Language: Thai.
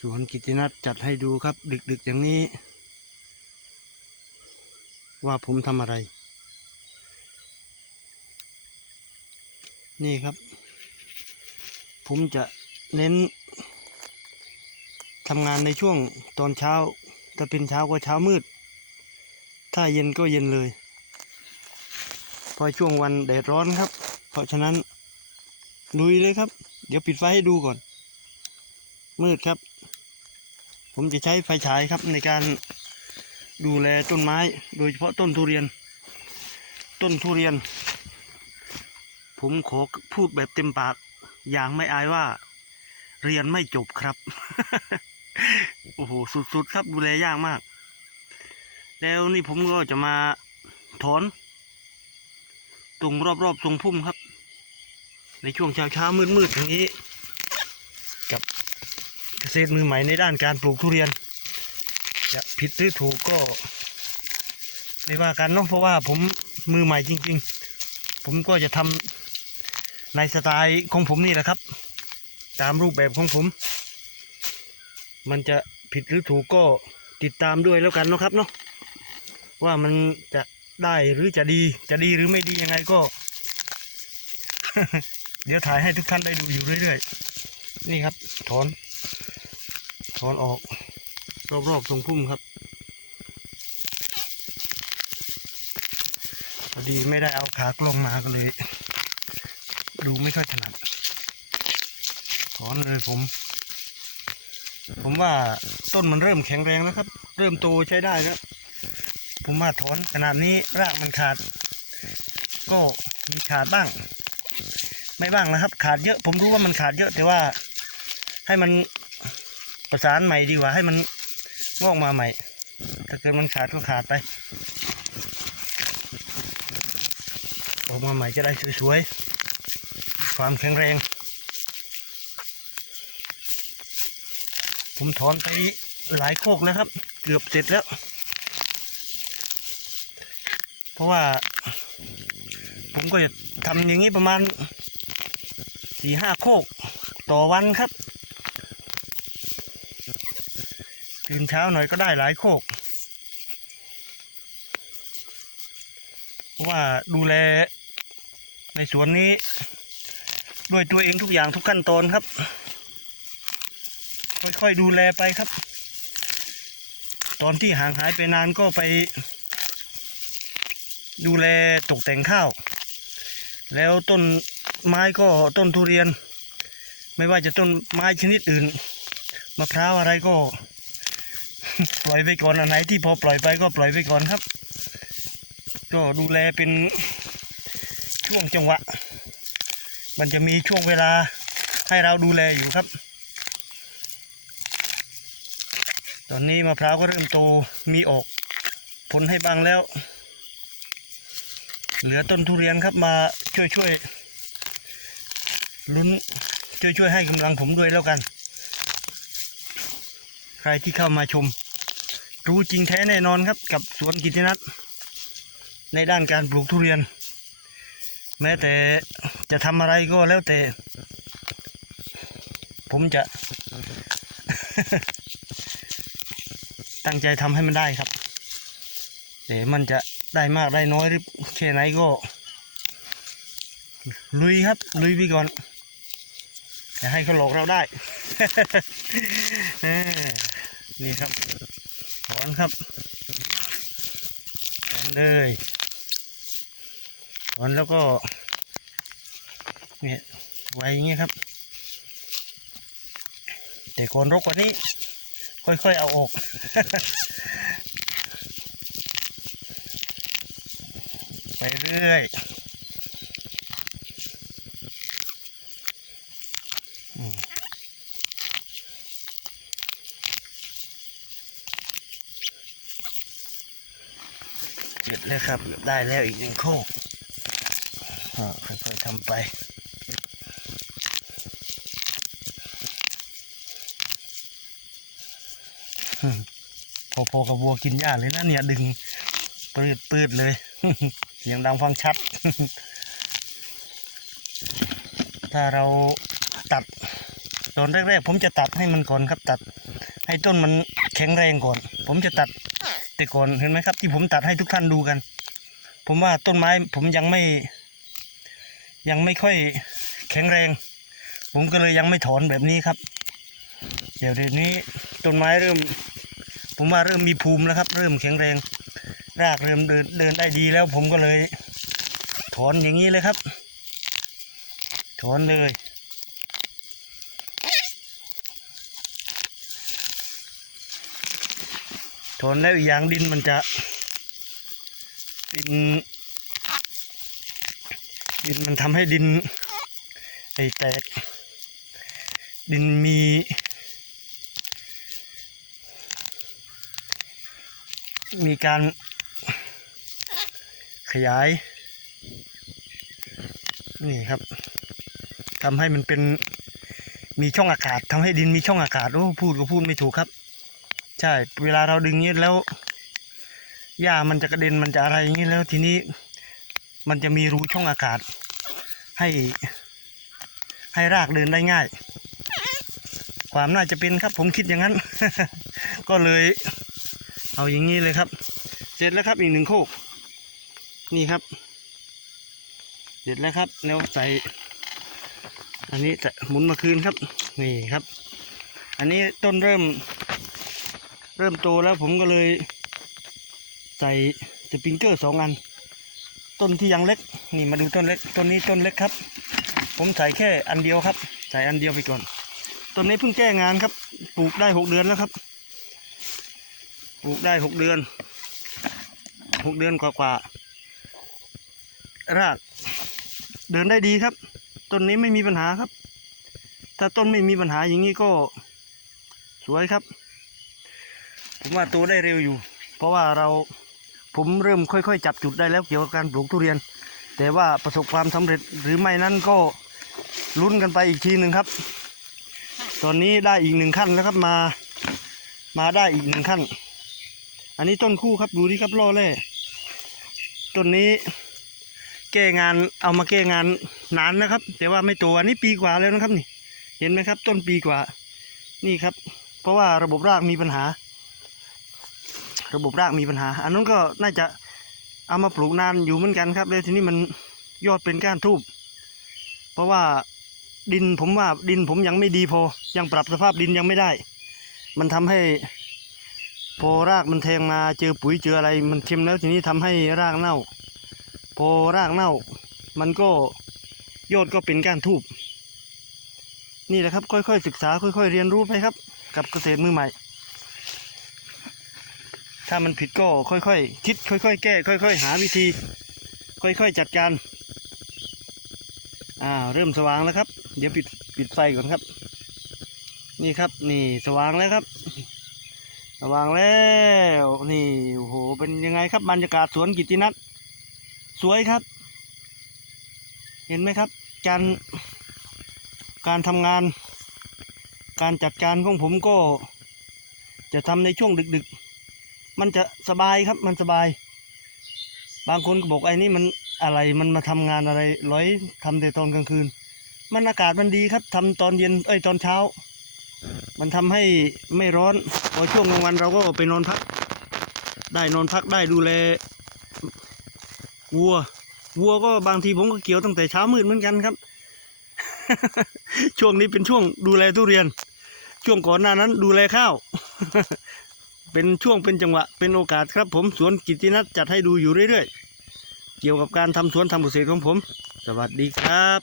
สวนกิตินัทจัดให้ดูครับ ดึกๆอย่างนี้ ว่าผมทำอะไร นี่ครับ ผมจะเน้นทำงานในช่วงตอนเช้า ถ้าเป็นเช้าก็เช้ามืด ถ้าเย็นก็เย็นเลยพราะช่วงวันแดดร้อนครับ เพราะฉะนั้นลุยเลยครับ เดี๋ยวปิดไฟให้ดูก่อน มืดครับ ผมจะใช้ไฟฉายครับในการดูแลต้นไม้ โดยเฉพาะต้นทุเรียน ต้นทุเรียน ผมขอพูดแบบเต็มปาก อย่างไม่อายว่า เรียนไม่จบครับ โอ้โห สุดๆ ครับดูแลยากมาก แล้วนี่ผมก็จะมาถอน ตรงรอบๆทรงพุ่มครับ ในช่วงเช้าๆมืดๆอย่างนี้ ษตรมือใหม่ในด้านการปลูกทุเรียน จะผิดหรือถูกก็ไม่ว่ากันเนาะเพราะว่าผมมือใหม่จริง ๆ ผมก็จะทำในสไตล์ของผมนี่แหละครับ ตามรูปแบบของผม มันจะผิดหรือถูกก็ติดตามด้วยแล้วกันเนาะครับเนาะว่ามันจะได้หรือจะดีจะดีหรือไม่ดียังไงก็ เดี๋ยวถ่ายให้ทุกท่านได้ดูอยู่เรื่อยๆ นี่ครับถอน ถอนออก รอบๆทรงพุ่มครับพอดีไม่ได้เอาขากล้องมาก็เลย ดูไม่ค่อยถนัดถอนเลยผม ผมว่าต้นมันเริ่มแข็งแรงแล้วครับ เริ่มโตใช้ได้แล้วผมว่าถอนขนาดนี้รากมันขาด ก็มีขาดบ้าง ไม่บ้างนะครับ ขาดเยอะ ผมรู้ว่ามันขาดเยอะแต่ว่าให้มัน ประสานใหม่ดีกว่าให้มันงอกมาใหม่ ถ้าเกิดมันขาดก็ขาดไปออกมาใหม่จะได้สวยๆ ความแข็งแรง ผมถอนไปหลายโคกแล้วครับ เกือบเสร็จแล้ว เพราะว่า ผมก็จะทำอย่างนี้ประมาณสี่ห้าโคกต่อวันครับ ตื่นเช้าหน่อยก็ได้หลายโคกเพราะว่าดูแลในสวนนี้ ด้วยตัวเองทุกอย่างทุกขั้นตอนครับ ค่อยๆดูแลไปครับ ตอนที่ห่างหายไปนานก็ไป ดูแลตกแต่งข้าว แล้วต้นไม้ก็ต้นทุเรียน ไม่ว่าจะต้นไม้ชนิดอื่นมะพร้าวอะไรก็ ปล่อยไปก่อนอันไหนที่พอปล่อยไปก็ปล่อยไปก่อนครับ ก็ดูแลเป็นช่วงจังหวะ มันจะมีช่วงเวลาให้เราดูแลอยู่ครับ ตอนนี้มะพร้าวก็เริ่มโตมีออกผลให้บ้างแล้ว เหลือต้นทุเรียนครับมาช่วยช่วยลุ้นช่วยช่วยให้กำลังผมด้วยแล้วกัน ใครที่เข้ามาชม รู้จริงแท้แน่นอนครับ กับสวนกิตินัทในด้านการปลูกทุเรียน แม้แต่จะทำอะไรก็แล้วแต่ ผมจะ ตั้งใจทำให้มันได้ครับแต่มันจะได้มากได้น้อยหรือแค่ไหนก็ ลุยครับลุยไปก่อนอย่าให้เขาหลอกเราได้นี่ครับ อนครับถอนเลยถอนแล้วก็เนี่ยไว้อย่างเงี้ยครับ แต่ก่อนรกกว่านี้ ค่อยๆเอาออกไปเรื่อย เสร็จแล้วครับ ได้แล้วอีกหนึ่งโคกค่อยๆทำไปพอๆกับวัวกินหญ้าเลยนะเนี่ยดึงปืดปืดเลยเสียงดังฟังชัด ถ้าเราตัดตอนแรกๆผมจะตัดให้มันก่อนครับตัด ให้ต้นมันแข็งแรงก่อน ผมจะตัด แต่ก่อนเห็นไหมครับ ที่ผมตัดให้ทุกท่านดูกัน ผมว่าต้นไม้ผมยังไม่ ยังไม่ค่อยแข็งแรง ผมก็เลยยังไม่ถอนแบบนี้ครับ เดี๋ยวเดี๋ยวนี้ต้นไม้เริ่ม ผมว่าเริ่มมีภูมิแล้วครับ เริ่มแข็งแรง รากเริ่มเดินเดินได้ดีแล้ว ผมก็เลย ถอนอย่างนี้เลยครับ ถอนเลย ถอนแล้วอีกอย่างดินมันจะดิน ดินมันทำให้ดินไอแตก ดินมีมีการขยาย นี่ครับทำให้มันเป็นมีช่องอากาศทำให้ดินมีช่องอากาศโอ้พูดก็พูดไม่ถูกครับ ใช่ เวลาเราดึงนี้แล้วหญ้ามันจะกระเด็นมันจะอะไรอย่างนี้แล้วทีนี้มันจะมีรูช่องอากาศ ให้ ให้รากเดินได้ง่าย ความน่าจะเป็นครับ ผมคิดอย่างนั้น ก็เลย เอาอย่างนี้เลยครับ เสร็จแล้วครับอีกหนึ่งโคก นี่ครับ เสร็จแล้วครับแล้วใส่ อันนี้จะหมุนมาคืนครับ นี่ครับ อันนี้ต้นเริ่ม เริ่มโตแล้วผมก็เลย ใส่สปริงเกอร์สองอัน ต้นที่ยังเล็ก นี่มาดูต้นเล็กต้นนี้ต้นเล็กครับ ผมใส่แค่อันเดียวครับ ใส่อันเดียวไปก่อนต้นนี้เพิ่งแก้งานครับ ปลูกได้หกเดือนแล้วครับ ปลูกได้หกเดือนหกเดือนกว่าๆรากเดินได้ดีครับ ต้นนี้ไม่มีปัญหาครับ ถ้าต้นไม่มีปัญหาอย่างนี้ก็สวยครับ ผมว่าตัวได้เร็วอยู่ เพราะว่าเราผมเริ่มค่อย ๆ จับจุดได้แล้วเกี่ยวกับการปลูกทุเรียน แต่ว่าประสบความสำเร็จหรือไม่นั้นก็ลุ้นกันไปอีกทีหนึ่งครับ ตอนนี้ได้อีกหนึ่งขั้นแล้วครับมา มาได้อีกหนึ่งขั้น อันนี้ต้นคู่ครับดูดิครับล่อแร่ต้นนี้แก้งานเอามาแก้งานนานนะครับ แต่ว่าไม่โตอันนี้ปีกว่าแล้วนะครับนี่ เห็นไหมครับ ต้นปีกว่า นี่ครับ เพราะว่าระบบรากมีปัญหา ระบบรากมีปัญหา อันนั้นก็น่าจะเอามาปลูกนานอยู่เหมือนกันครับแล้วทีนี้มันยอดเป็นก้านทูบเพราะว่าดินผมว่าดินผมยังไม่ดีพอ ยังปรับสภาพดินยังไม่ได้ มันทำให้ พอรากมันแทงมาเจอปุ๋ยเจออะไรมันเค็มแล้วทีนี้ทำให้รากเน่า พอรากเน่า มันก็ยอดก็เป็นก้านทูบนี่แหละครับ ค่อยๆ ศึกษาค่อย ๆ เรียนรู้ไปครับ กับเกษตรมือใหม่ ถ้ามันผิดก็ค่อยๆคิดค่อย ๆ แก้ ค่อย ๆ หาวิธี ค่อยๆจัดการ อ่า เริ่มสว่างแล้วครับ เดี๋ยวปิดปิดไฟก่อนครับ นี่ครับ นี่สว่างแล้วครับ สว่างแล้ว นี่โอ้โหเป็นยังไงครับบรรยากาศสวนกิตตินัทสวยครับ เห็นไหมครับ การการทำงาน การจัดการของผมก็ จะทำในช่วงดึกๆ มันจะสบายครับ มันสบาย บางคนก็บอกไอ้นี่มันอะไรมันมาทำงานอะไรร้อยทำแต่ตอนกลางคืน มันอากาศมันดีครับทำตอนเย็นเอ้ยตอนเช้า มันทำให้ไม่ร้อนพอช่วงกลางวันเราก็ไปนอนพัก ได้นอนพักได้ดูแลวัววัวก็บางทีผมก็เกี่ยวตั้งแต่เช้ามืดเหมือนกันครับ ช่วงนี้เป็นช่วงดูแลทุเรียน ช่วงก่อนหน้านั้นดูแลข้าว เป็นช่วงเป็นจังหวะเป็นโอกาสครับ ผมสวนกิตินัทจัดให้ดูอยู่เรื่อยๆ เกี่ยวกับการทำสวนทำเกษตรของผม สวัสดีครับ